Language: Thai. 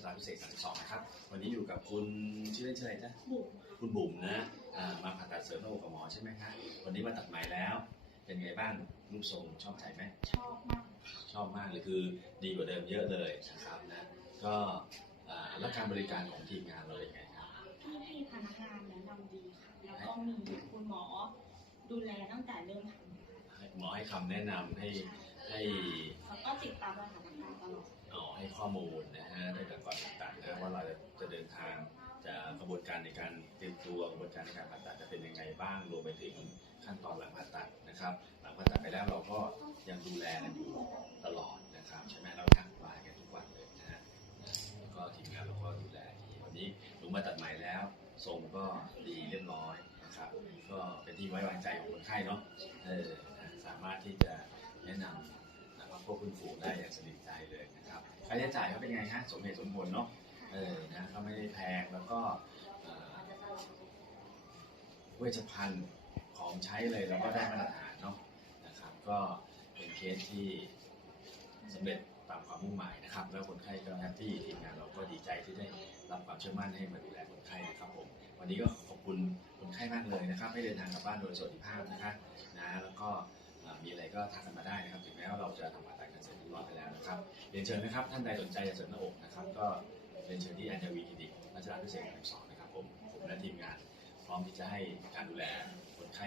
ชดาพิเศษ32นะครับ วันนี้อยู่กับคุณชื่อเล่นชื่ออะไรนะบุ๋มคุณบุ๋มนะอ่ามาผ่าตัดเสริมหน้าอกกับหมอใช่ไหมคะวันนี้มาตัดไหมแล้ว เป็นไงบ้างรูปทรงชอบใจไหมชอบมากชอบมากเลยคือดีกว่าเดิมเยอะเลยนะครับนะก็อ่าแล้วการบริการของทีมงานเราเป็นไงครับพี่พี่พนักงานแนะนำดีค่ะแล้วก็มีคุณหมอดูแลตั้งแต่เริ่มทำให้หมอให้คำแนะนำให้ให้แล้วก็ติดตามสถาน ให้ข้อมูลนะฮะในการก่อนผ่าตัดนะว่าเราจะเดินทางจะกระบวนการในการเตรียมตัวกระบวนการในการผ่าตัดจะเป็นยังไงบ้างรวมไปถึงขั้นตอนหลังผ่าตัดนะครับ หลังผ่าตัดไปแล้วเราก็ยังดูแลกันอยู่ตลอดนะครับใช่ไหมเราทักไลน์กันทุกวันเลยนะฮะแล้วก็ทีมงานเราก็ดูแลดีวันนี้หนูมาตัดใหม่แล้วทรงก็ดีเรียบร้อยนะครับ ก็เป็นที่ไว้วางใจของคนไข้เนาะเออสามารถที่จะแนะนำนะครับพวกคุณฝูงได้อย่างสนิทใจเลยนะ ครับค่าใช้จ่ายเขาเป็นไงฮะสมเหตุสมผลเนาะเออนะก็ไม่ได้แพงแล้วก็เอ่อเวชภัณฑ์ของใช้เลยเราก็ได้มาตรฐานเนาะนะครับ ก็เป็นเคสที่สำเร็จตามความมุ่งหมายนะครับ แล้วคนไข้ก็แฮปปี้ทีมงานเราก็ดีใจที่ได้รับความเชื่อมั่นให้มาดูแลคนไข้นะครับผมวันนี้ก็ขอบคุณคนไข้มากเลยนะครับ ให้เดินทางกลับบ้านโดยสวัสดิภาพนะครับนะแล้วก็เอ่อมีอะไรก็ทักกันมาได้นะครับ ถึงแม้ว่าเราจะทำผ่าตัดกันเสร็จเรียบร้อยไปแล้วนะครับ เรียนเชิญนะครับ ท่านใดสนใจจะเสริมหน้าอกนะครับ ก็เรียนเชิญที่อัญวีคลินิกรัชดาพิเศษสองนะครับผมผมและทีมงาน พร้อมที่จะให้การดูแลคนไข้